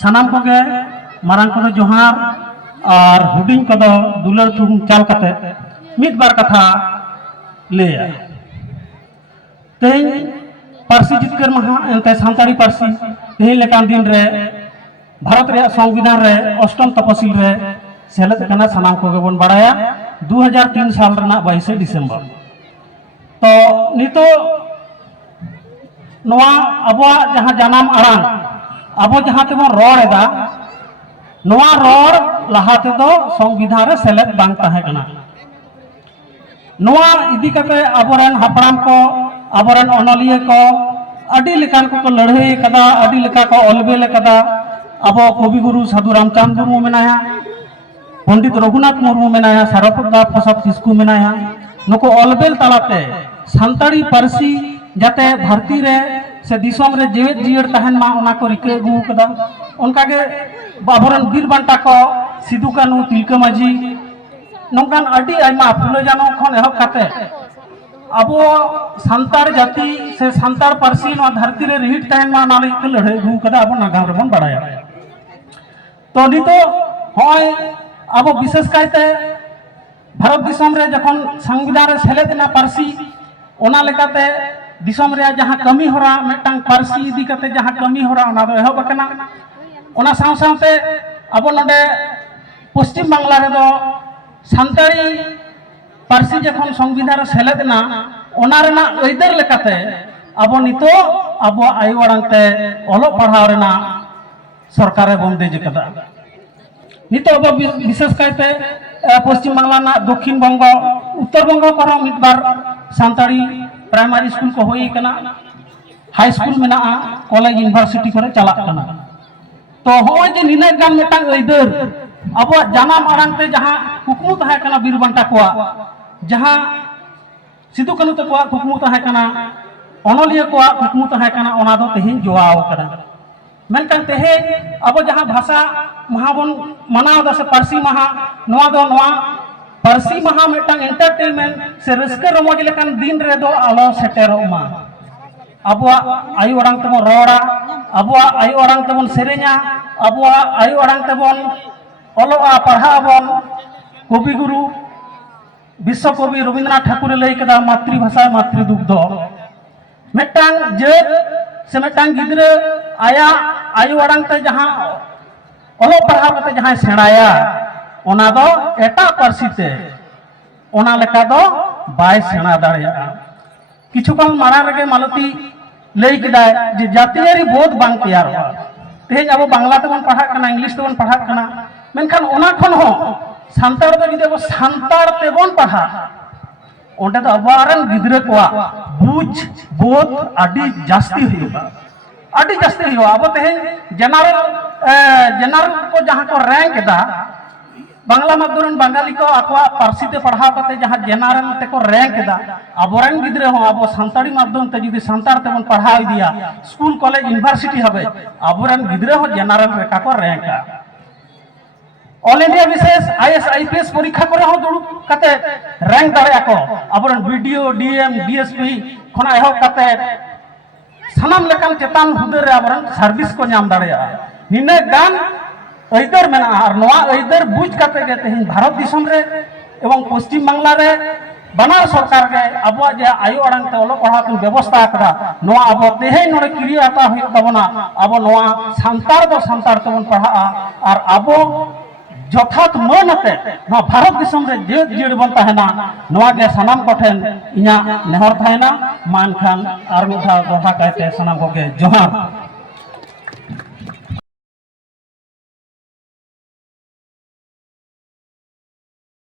ᱥᱟᱱᱟᱢ ᱠᱚᱜᱮ ᱢᱟᱨᱟᱝ ᱠᱚᱫᱚ ᱡᱚᱦᱟᱨ ᱟᱨ ᱦᱩᱰᱤᱧ ᱠᱚᱫᱚ ᱫᱩᱞᱟᱹᱲ ᱛᱷᱩᱢ ᱪᱟᱞ ᱠᱟᱛᱮ ᱢᱤᱫ ᱵᱟᱨ ᱠᱟᱛᱷᱟ ᱞᱟᱹᱭᱟ ᱛᱮᱦᱮᱧ ᱯᱟᱹᱨᱥᱤ ᱡᱤᱛᱠᱟᱹᱨ ᱢᱟᱦᱟ ᱮᱱᱛᱮ ᱥᱟᱱᱛᱟᱲᱤ ᱯᱟᱹᱨᱥᱤ ᱛᱮᱦᱮᱧ ᱞᱮᱠᱟᱱ ᱫᱤᱱ ᱨᱮ ᱵᱷᱟᱨᱚᱛ ᱨᱮᱭᱟᱜ ᱥᱚᱝᱵᱤᱫᱷᱟᱱ ᱨᱮ ᱚᱥᱴᱚᱢ ᱛᱚᱯᱚᱥᱤᱞ ᱨᱮ ᱥᱮᱞᱮᱫ ᱠᱟᱱᱟ ᱥᱟᱱᱟᱢ ᱠᱚᱜᱮ ᱵᱚᱱ ᱵᱟᱲᱟᱭᱟ 2003 ᱥᱟᱞ ᱨᱮᱱᱟᱜ 22 ᱰᱤᱥᱮᱢᱵᱚᱨ ᱛᱚ ᱱᱤᱛᱚᱜ ᱱᱚᱣᱟ ᱟᱵᱚᱣᱟᱜ ᱡᱟᱦᱟᱸ ᱡᱟᱱᱟᱢ ᱟᱲᱟᱝ अब जहाँ तेब रहा रड़ लहाते तो संविधान सेलेद इदीकते अब हापड़ाम को अब अनलिया को अडीकान को लड़ाई का अलबेल अब कविगुरु साधु रामचंद मुर्मू मेनाया पंडित रघुनाथ मुर्मू मेनाया सारपदा प्रसाद किसकू मेनाया नुक अलबेल तलाते सानी पारसी जाते धरती रे ᱥᱮ ᱫᱤᱥᱚᱢ ᱨᱮ ᱡᱮᱣᱮᱫ ᱡᱤᱭᱟᱹᱲ ᱛᱟᱦᱮᱱ ᱢᱟ ᱚᱱᱟ ᱠᱚ ᱨᱤᱠᱟᱹ ᱟᱹᱜᱩ ᱟᱠᱟᱫᱟ ᱚᱱᱠᱟᱜᱮ के ᱵᱤᱨ ᱵᱟᱱᱴᱟ ᱠᱚ को सिदू कानू तिलका माझी नोकान आडी आइमा फुले जानो खन एहब खाते अबो संतार जाति से संतार पारसी नो धरती रे रिहिट तहन मा नाले के लड़ाई गु कदा अब नागाम रे बन बड़ाया तो नी तो होय अब विशेष कायते भारत दिसम रे जखन संविधान रे सेलेदना पारसी ओना दिसम रे जहां कमी हरा मेटांग पारसी इदी कते जहां कमी हरा ओना दो एहब कना ओना साव सावते अब नडे पश्चिम बांग्ला रे दो सांताड़ी पारसी जखन संविधान सेलेदना ओना रेना ओइदर लेकाते अब नितो अब आईवाड़ांते ओलो पढ़ाव रेना सरकारे बंदेज कदा नितो अब विशेष कायते पश्चिम बांग्ला ना दक्षिण बंग उत्तर बंग पर मिदबार सांताड़ी ᱯᱨᱟᱭᱢᱟᱨᱤ ᱥᱠᱩᱞ ᱠᱚ ᱦᱩᱭ ᱟᱠᱟᱱᱟ ᱦᱟᱭ ᱥᱠᱩᱞ ᱢᱮᱱᱟᱜᱼᱟ ᱠᱚᱞᱮᱡᱽ ᱤᱭᱩᱱᱤᱵᱷᱟᱨᱥᱤᱴᱤ ᱠᱚᱨᱮ ᱪᱟᱞᱟᱜ ᱠᱟᱱᱟ ᱛᱚ ᱦᱚᱜᱼᱚᱭ ᱡᱮ ᱱᱤᱱᱟᱹᱜ ᱜᱟᱱ ᱢᱤᱫᱴᱟᱝ ᱟᱹᱭᱫᱟᱹᱨ ᱟᱵᱚᱣᱟᱜ ᱡᱟᱱᱟᱢ ᱟᱲᱟᱝ ᱛᱮ ᱡᱟᱦᱟᱸ ᱠᱩᱠᱢᱩ ᱛᱟᱦᱮᱸ ᱠᱟᱱᱟ ᱵᱤᱨ ᱵᱟᱱᱴᱟ ᱠᱚᱣᱟᱜ ᱡᱟᱦᱟᱸ ᱥᱤᱫᱩ ᱠᱟᱹᱱᱩ ᱛᱟᱠᱚᱣᱟᱜ ᱠᱩᱠᱢᱩ ᱛᱟᱦᱮᱸ ᱠᱟᱱᱟ ᱚᱱᱚᱞᱤᱭᱟᱹ ᱠᱚᱣᱟᱜ ᱠᱩᱠᱢᱩ ᱛᱟᱦᱮᱸ ᱠᱟᱱᱟ ᱚᱱᱟ ᱫᱚ ᱛᱮᱦᱮᱧ ᱡᱚᱣᱟᱣ ᱟᱠᱟᱱᱟ ᱢᱮᱱᱠᱷᱟᱱ ᱛᱮᱦᱮᱧ ᱟᱵᱚ ᱡᱟᱦᱟᱸ ᱵᱷᱟᱥᱟ ᱢᱟᱦᱟ ᱵᱚᱱ ᱢᱟᱱᱟᱣ ᱮᱫᱟ ᱥᱮ ᱯᱟᱹᱨᱥᱤ ᱢᱟᱦᱟ ᱱᱚᱣᱟ ᱫᱚ ᱱᱚᱣᱟ ᱯᱟᱹᱨᱥᱤ ᱢᱟᱦᱟ ᱢᱤᱫᱴᱟᱝ ᱮᱱᱴᱟᱨᱴᱮᱱᱢᱮᱱᱴ ᱥᱮ ᱨᱟᱹᱥᱠᱟᱹ ᱨᱚᱢᱚᱡᱽ ᱞᱮᱠᱟᱱ ᱫᱤᱱ ᱨᱮᱫᱚ ᱟᱞᱚ ᱥᱮᱴᱮᱨᱚᱜ ᱢᱟ ᱟᱵᱚᱣᱟᱜ ᱟᱭᱳ ᱟᱲᱟᱝ ᱛᱮᱵᱚᱱ ᱨᱚᱲᱟ ᱟᱵᱚᱣᱟᱜ ᱟᱭᱳ ᱟᱲᱟᱝ ᱛᱮᱵᱚᱱ ᱥᱮᱨᱮᱧᱟ ᱟᱵᱚᱣᱟᱜ ᱟᱭᱳ ᱟᱲᱟᱝ ᱛᱮᱵᱚᱱ ᱚᱞᱚᱜᱼᱟ ᱯᱟᱲᱦᱟᱜ ᱟᱵᱚᱱ ᱠᱚᱵᱤ ᱜᱩᱨᱩ ᱵᱤᱥᱥᱚ ᱠᱚᱵᱤ ᱨᱚᱵᱤᱱᱫᱨᱚᱱᱟᱛᱷ ᱴᱷᱟᱹᱠᱩᱨᱮ ᱞᱟᱹᱭ ᱠᱮᱫᱟ ᱢᱟᱛᱨᱤ ᱵᱷᱟᱥᱟ ᱢᱟᱛᱨᱤ ᱫᱩᱜᱽᱫᱷᱚ ᱢᱤᱫᱴᱟᱝ ᱡᱟᱹᱛ ᱥᱮ ᱢᱤᱫᱴᱟᱝ ᱜᱤᱫᱽᱨᱟᱹ ᱟᱭᱟᱜ ᱟᱭᱳ ᱟᱲᱟᱝ ᱛᱮ ᱡᱟᱦᱟᱸ ᱚᱞᱚᱜ ᱯᱟᱲᱦᱟᱣ ᱠᱟᱛᱮ ᱡᱟᱦᱟᱸᱭ ᱥᱮᱬᱟᱭᱟ ᱚᱱᱟ ᱫᱚ ᱮᱴᱟᱜ ᱯᱟᱹᱨᱥᱤ ᱛᱮ ᱚᱱᱟ ᱞᱮᱠᱟ ᱫᱚ ᱵᱟᱭ ᱥᱮᱬᱟ ᱫᱟᱲᱮᱭᱟᱜᱼᱟ ᱠᱤᱪᱷᱩ ᱠᱷᱚᱱ ᱢᱟᱲᱟᱝ ᱨᱮᱜᱮ ᱢᱟᱞᱚᱛᱤ ᱞᱟᱹᱭ ᱠᱮᱫᱟᱭ ᱡᱮ ᱡᱟᱹᱛᱤᱭᱟᱹᱨᱤ ᱵᱳধ ᱵᱟᱝ ᱛᱮᱭᱟᱨᱚᱜᱼᱟ ᱛᱮᱦᱮᱧ ᱟᱵᱚ ᱵᱟᱝᱞᱟ ᱛᱮᱵᱚᱱ ᱯᱟᱲᱦᱟᱜ ᱠᱟᱱᱟ ᱤᱝᱞᱤᱥ ᱛᱮᱵᱚᱱ ᱯᱟᱲᱦᱟᱜ ᱠᱟᱱᱟ ᱢᱮᱱᱠᱷᱟᱱ ᱚᱱᱟ ᱠᱷᱚᱱ ᱦᱚᱸ ᱥᱟᱱᱛᱟᱲ ᱫᱚ ᱡᱩᱫᱤ ᱟᱵᱚ ᱥᱟᱱᱛᱟᱲ ᱛᱮᱵᱚᱱ ᱯᱟᱲᱦᱟᱜᱼᱟ ᱚᱸᱰᱮ ᱫᱚ ᱟᱵᱚᱨᱮᱱ ᱜᱤᱫᱽᱨᱟᱹ ᱠᱚᱣᱟᱜ ᱵᱩᱡᱽ ᱵᱳধ ᱟᱹᱰᱤ ᱡᱟᱹᱥᱛᱤ ᱦᱩᱭᱩᱜᱼᱟ ᱟᱹᱰᱤ ᱡᱟᱹᱥᱛᱤ ᱦᱩᱭᱩᱜᱼᱟ ᱟᱵᱚ ᱛᱮᱦᱮᱧ ᱡᱮᱱᱟᱨᱮᱞ ᱡᱮᱱᱟᱨᱮᱞ ᱠᱚ ᱡᱟᱦᱟᱸ ᱠᱚ ᱨᱮᱝᱠ ᱮᱫᱟ বাংলা মাধ্যমের বাঙালি কো আকোয়া পার্সিতে পড়াও কাতে যাহা জেনারেল তেকো র্যাঙ্ক দা। আবরেন গিদরে হো, আবো সান্তাড়ি মাধ্যম তে যদি সান্তার তেমন পড়াও দিয়া, স্কুল, কলেজ, ইউনিভার্সিটি হবে আবরেন গিদরে হো জেনারেল রেখা কো র্যাঙ্কা অল ইন্ডিয়া বিশেষ আইএস আইপিএস পরীক্ষা করে হো দুড়ুক কাতে র্যাঙ্ক দাঁড়ায় আকো। আবরেন বিডিও, ডিএম ডিএসপি খনা এহ কাতে সানাম লেকান চেতান হুদরে আবরেন সার্ভিস কো নাম দাঁড়ায় নিনে গান ᱟᱹᱭᱫᱟᱹᱨ ᱢᱮᱱᱟᱜᱼᱟ ᱟᱨ ᱱᱚᱣᱟ ᱟᱹᱭᱫᱟᱹᱨ ᱵᱩᱡᱽ ᱠᱟᱛᱮᱫ ᱜᱮ ᱛᱮᱦᱮᱧ ᱵᱷᱟᱨᱚᱛ ᱫᱤᱥᱚᱢ ᱨᱮ ᱮᱵᱚᱝ ᱯᱚᱥᱪᱤᱢ ᱵᱟᱝᱞᱟ ᱨᱮ ᱵᱟᱱᱟᱨ ᱥᱚᱨᱠᱟᱨ ᱜᱮ ᱟᱵᱚᱣᱟᱜ ᱡᱮ ᱟᱭᱳ ᱟᱲᱟᱝ ᱛᱮ ᱚᱞᱚᱜ ᱯᱟᱲᱦᱟᱣ ᱠᱤᱱ ᱵᱮᱵᱚᱥᱛᱷᱟ ᱟᱠᱟᱫᱟ ᱱᱚᱣᱟ ᱟᱵᱚ ᱛᱮᱦᱮᱧ ᱱᱚᱰᱮ ᱠᱤᱨᱤ ᱦᱟᱛᱟᱣ ᱦᱩᱭᱩᱜ ᱛᱟᱵᱚᱱᱟ ᱟᱵᱚ ᱱᱚᱣᱟ ᱥᱟᱱᱛᱟᱲ ᱫᱚ ᱥᱟᱱᱛᱟᱲ ᱛᱮᱵᱚᱱ ᱯᱟᱲᱦᱟᱜᱼᱟ ᱟᱨ ᱟᱵᱚ ᱡᱚᱛᱷᱟᱛ ᱢᱟᱹᱱ যথাত ᱱᱚᱣᱟ ᱵᱷᱟᱨᱚᱛ ᱫᱤᱥᱚᱢ ᱨᱮ রে ᱡᱤᱭᱟᱹᱲ ᱵᱚᱱ ᱛᱟᱦᱮᱱᱟ ᱱᱚᱣᱟ ᱜᱮ ᱥᱟᱱᱟᱢ সানাম কঠেন ইয়া নেহর থাহেনা মান ᱟᱨ ᱢᱤᱫ ᱫᱷᱟᱣ ᱫᱚᱦᱲᱟ ᱠᱟᱭᱛᱮ ᱥᱟᱱᱟᱢ ᱠᱚᱜᱮ জোহার